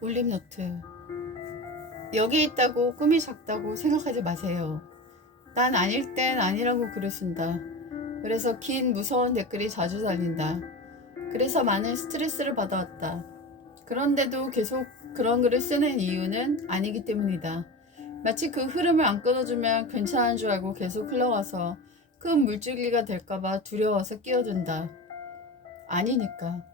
울림노트. 여기 있다고 꿈이 작다고 생각하지 마세요. 난 아닐 땐 아니라고 글을 쓴다. 그래서 긴 무서운 댓글이 자주 달린다. 그래서 많은 스트레스를 받아왔다. 그런데도 계속 그런 글을 쓰는 이유는 아니기 때문이다. 마치 그 흐름을 안 끊어주면 괜찮은 줄 알고 계속 흘러가서 큰 물줄기가 될까봐 두려워서 끼어든다. 아니니까.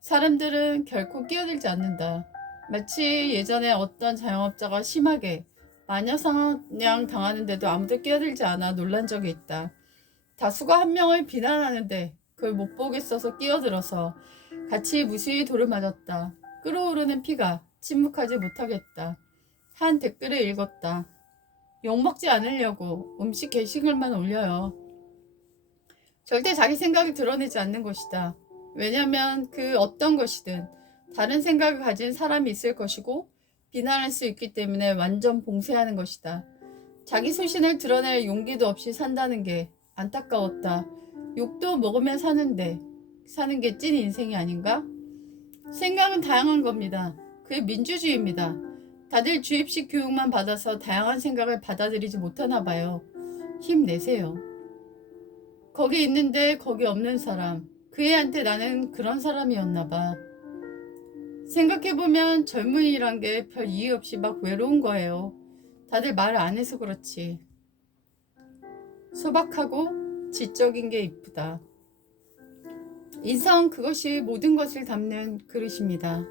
사람들은 결코 끼어들지 않는다. 마치 예전에 어떤 자영업자가 심하게 마녀사냥 당하는데도 아무도 끼어들지 않아 놀란 적이 있다. 다수가 한 명을 비난하는데 그걸 못 보겠어서 끼어들어서 같이 무수히 돌을 맞았다. 끓어오르는 피가 침묵하지 못하겠다. 한 댓글을 읽었다. 욕먹지 않으려고 음식 게시글만 올려요. 절대 자기 생각을 드러내지 않는 것이다. 왜냐면 그 어떤 것이든 다른 생각을 가진 사람이 있을 것이고 비난할 수 있기 때문에 완전 봉쇄하는 것이다. 자기 소신을 드러낼 용기도 없이 산다는 게 안타까웠다. 욕도 먹으면 사는데 사는 게 찐 인생이 아닌가? 생각은 다양한 겁니다. 그게 민주주의입니다. 다들 주입식 교육만 받아서 다양한 생각을 받아들이지 못하나 봐요. 힘내세요. 거기 있는데 거기 없는 사람. 그 애한테 나는 그런 사람이었나 봐. 생각해보면 젊은이란 게 별 이유 없이 막 외로운 거예요. 다들 말을 안 해서 그렇지. 소박하고 지적인 게 이쁘다. 인성 그것이 모든 것을 담는 그릇입니다.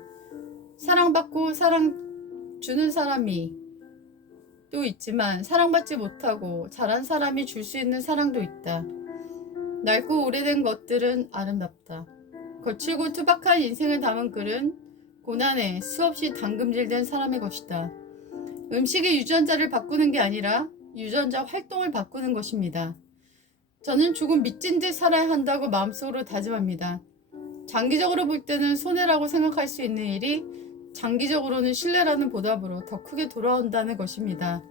사랑받고 사랑 주는 사람이 또 있지만 사랑받지 못하고 잘한 사람이 줄 수 있는 사랑도 있다. 낡고 오래된 것들은 아름답다. 거칠고 투박한 인생을 담은 글은 고난에 수없이 담금질된 사람의 것이다. 음식의 유전자를 바꾸는 게 아니라 유전자 활동을 바꾸는 것입니다. 저는 조금 미친 듯 살아야 한다고 마음속으로 다짐합니다. 장기적으로 볼 때는 손해라고 생각할 수 있는 일이 장기적으로는 신뢰라는 보답으로 더 크게 돌아온다는 것입니다.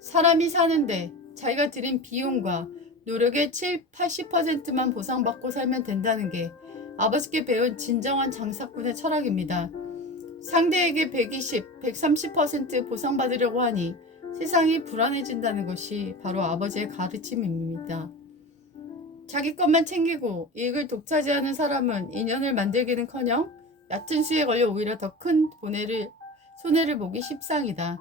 사람이 사는데 자기가 들인 비용과 노력의 80%만 보상받고 살면 된다는 게 아버지께 배운 진정한 장사꾼의 철학입니다. 상대에게 120, 130% 보상받으려고 하니 세상이 불안해진다는 것이 바로 아버지의 가르침입니다. 자기 것만 챙기고 이익을 독차지하는 사람은 인연을 만들기는커녕 얕은 수에 걸려 오히려 더 큰 손해를 보기 십상이다.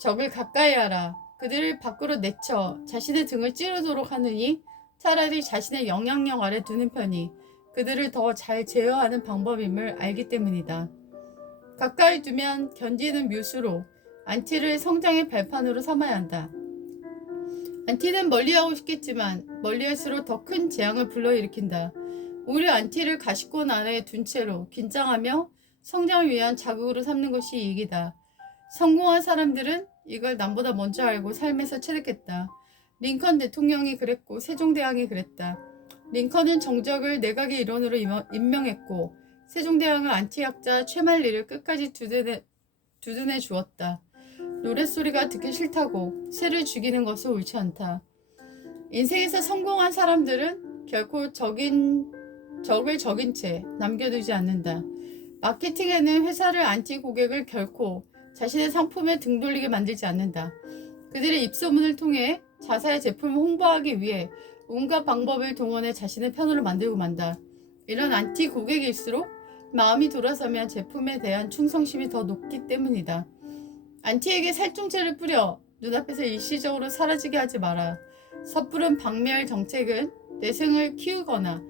적을 가까이 하라. 그들을 밖으로 내쳐 자신의 등을 찌르도록 하느니 차라리 자신의 영향력 아래 두는 편이 그들을 더 잘 제어하는 방법임을 알기 때문이다. 가까이 두면 견디는 묘수로 안티를 성장의 발판으로 삼아야 한다. 안티는 멀리하고 싶겠지만 멀리할수록 더 큰 재앙을 불러일으킨다. 오히려 안티를 가시권 아래에 둔 채로 긴장하며 성장을 위한 자극으로 삼는 것이 이익이다. 성공한 사람들은 이걸 남보다 먼저 알고 삶에서 체득했다. 링컨 대통령이 그랬고 세종대왕이 그랬다. 링컨은 정적을 내각의 일원으로 임명했고 세종대왕은 안티학자 최만리를 끝까지 두둔해 주었다. 노랫소리가 듣기 싫다고 새를 죽이는 것은 옳지 않다. 인생에서 성공한 사람들은 결코 적을 적인 채 남겨두지 않는다. 마케팅에는 회사를 안티 고객을 결코 자신의 상품에 등 돌리게 만들지 않는다. 그들의 입소문을 통해 자사의 제품을 홍보하기 위해 온갖 방법을 동원해 자신의 편으로 만들고 만다. 이런 안티 고객일수록 마음이 돌아서면 제품에 대한 충성심이 더 높기 때문이다. 안티에게 살충제를 뿌려 눈앞에서 일시적으로 사라지게 하지 마라. 섣부른 박멸 정책은 내생을 키우거나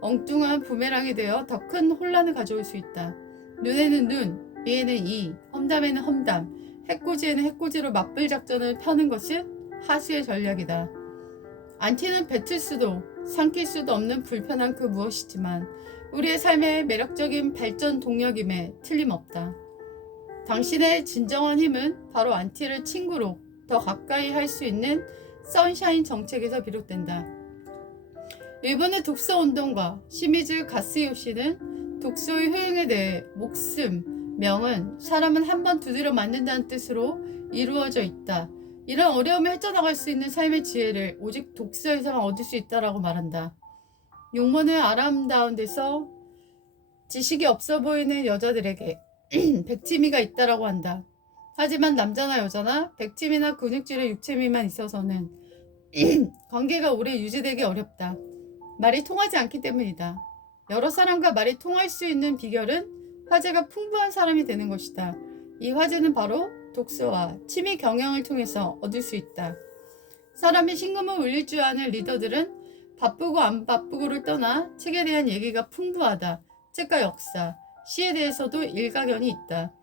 엉뚱한 부메랑이 되어 더 큰 혼란을 가져올 수 있다. 눈에는 눈, 이에는 이, 험담에는 험담, 해코지에는 해코지로 맞불 작전을 펴는 것은 하수의 전략이다. 안티는 뱉을 수도 삼킬 수도 없는 불편한 그 무엇이지만 우리의 삶의 매력적인 발전 동력임에 틀림없다. 당신의 진정한 힘은 바로 안티를 친구로 더 가까이 할 수 있는 선샤인 정책에서 비롯된다. 일본의 독서운동가 시미즈 가스요시는 독서의 효용에 대해 목숨, 명은 사람은 한번 두드려 맞는다는 뜻으로 이루어져 있다. 이런 어려움에 헤쳐나갈 수 있는 삶의 지혜를 오직 독서에서만 얻을 수 있다라고 말한다. 용모는 아름다운 데서 지식이 없어 보이는 여자들에게 백치미가 있다라고 한다. 하지만 남자나 여자나 백치미나 근육질의 육체미만 있어서는 관계가 오래 유지되기 어렵다. 말이 통하지 않기 때문이다. 여러 사람과 말이 통할 수 있는 비결은 화제가 풍부한 사람이 되는 것이다. 이 화제는 바로 독서와 취미 경영을 통해서 얻을 수 있다. 사람이 심금을 울릴 줄 아는 리더들은 바쁘고 안 바쁘고를 떠나 책에 대한 얘기가 풍부하다. 책과 역사, 시에 대해서도 일가견이 있다.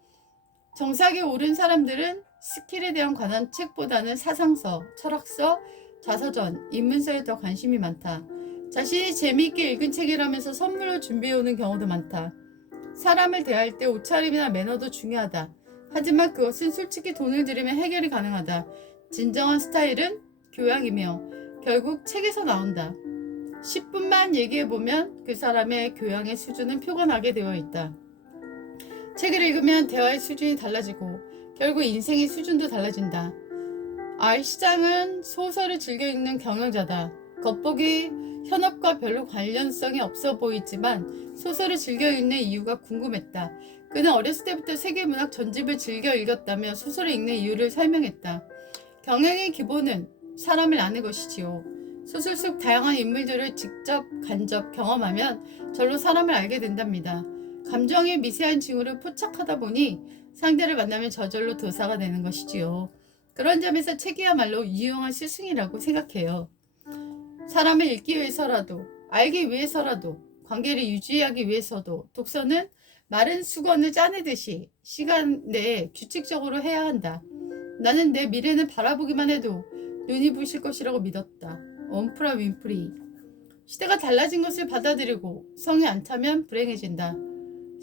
정상에 오른 사람들은 스킬에 대한 관한 책보다는 사상서, 철학서, 자서전, 인문서에 더 관심이 많다. 자신이 재미있게 읽은 책이라면서 선물로 준비해오는 경우도 많다. 사람을 대할 때 옷차림이나 매너도 중요하다. 하지만 그것은 솔직히 돈을 들이면 해결이 가능하다. 진정한 스타일은 교양이며 결국 책에서 나온다. 10분만 얘기해보면 그 사람의 교양의 수준은 표가 나게 되어 있다. 책을 읽으면 대화의 수준이 달라지고 결국 인생의 수준도 달라진다. 시장은 소설을 즐겨 읽는 경영자다. 겉보기 현업과 별로 관련성이 없어 보이지만 소설을 즐겨 읽는 이유가 궁금했다. 그는 어렸을 때부터 세계문학 전집을 즐겨 읽었다며 소설을 읽는 이유를 설명했다. 경영의 기본은 사람을 아는 것이지요. 소설 속 다양한 인물들을 직접 간접 경험하면 절로 사람을 알게 된답니다. 감정의 미세한 징후를 포착하다 보니 상대를 만나면 저절로 도사가 되는 것이지요. 그런 점에서 책이야말로 유용한 스승이라고 생각해요. 사람을 읽기 위해서라도, 알기 위해서라도, 관계를 유지하기 위해서도 독서는 마른 수건을 짜내듯이 시간 내에 규칙적으로 해야 한다. 나는 내 미래는 바라보기만 해도 눈이 부실 것이라고 믿었다. 오프라 윈프리. 시대가 달라진 것을 받아들이고 성이 안 차면 불행해진다.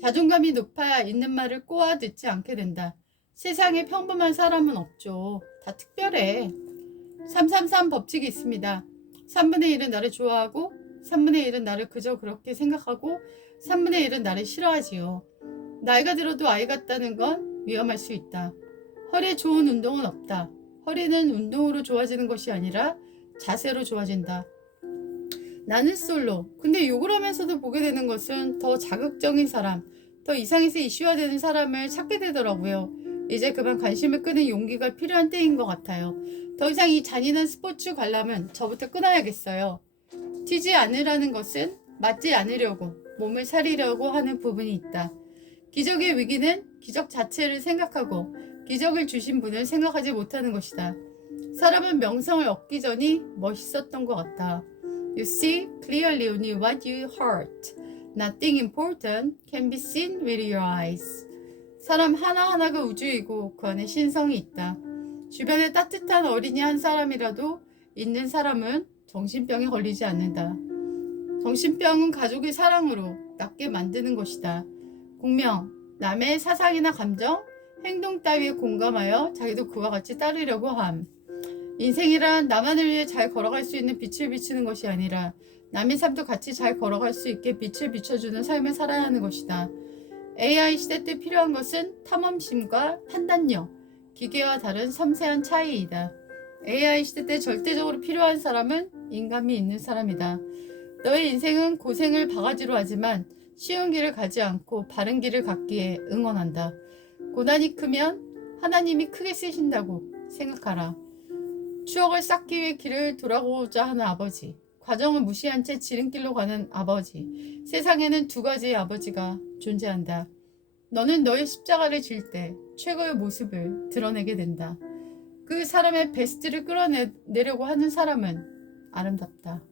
자존감이 높아야 있는 말을 꼬아 듣지 않게 된다. 세상에 평범한 사람은 없죠. 다 특별해. 333 법칙이 있습니다. 3분의 1은 나를 좋아하고 3분의 1은 나를 그저 그렇게 생각하고 3분의 1은 나를 싫어하지요. 나이가 들어도 아이 같다는 건 위험할 수 있다. 허리에 좋은 운동은 없다. 허리는 운동으로 좋아지는 것이 아니라 자세로 좋아진다. 나는 솔로. 근데 욕을 하면서도 보게 되는 것은 더 자극적인 사람, 더 이상해서 이슈화되는 사람을 찾게 되더라고요. 이제 그만 관심을 끄는 용기가 필요한 때인 것 같아요. 더 이상 이 잔인한 스포츠 관람은 저부터 끊어야겠어요. 튀지 않으라는 것은 맞지 않으려고, 몸을 사리려고 하는 부분이 있다. 기적의 위기는 기적 자체를 생각하고 기적을 주신 분을 생각하지 못하는 것이다. 사람은 명성을 얻기 전이 멋있었던 것 같아. You see clearly only what you heard. Nothing important can be seen with your eyes. 사람 하나하나가 우주이고 그 안에 신성이 있다. 주변에 따뜻한 어린이 한 사람이라도 있는 사람은 정신병에 걸리지 않는다. 정신병은 가족의 사랑으로 낫게 만드는 것이다. 공명, 남의 사상이나 감정, 행동 따위에 공감하여 자기도 그와 같이 따르려고 함. 인생이란 나만을 위해 잘 걸어갈 수 있는 빛을 비추는 것이 아니라 남의 삶도 같이 잘 걸어갈 수 있게 빛을 비춰주는 삶을 살아야 하는 것이다. AI 시대 때 필요한 것은 탐험심과 판단력, 기계와 다른 섬세한 차이이다. AI 시대 때 절대적으로 필요한 사람은 인감이 있는 사람이다. 너의 인생은 고생을 바가지로 하지만 쉬운 길을 가지 않고 바른 길을 갖기에 응원한다. 고난이 크면 하나님이 크게 쓰신다고 생각하라. 추억을 쌓기 위해 길을 돌아오고자 하는 아버지, 과정을 무시한 채 지름길로 가는 아버지, 세상에는 두 가지의 아버지가 존재한다. 너는 너의 십자가를 질 때 최고의 모습을 드러내게 된다. 그 사람의 베스트를 끌어내려고 하는 사람은 아름답다.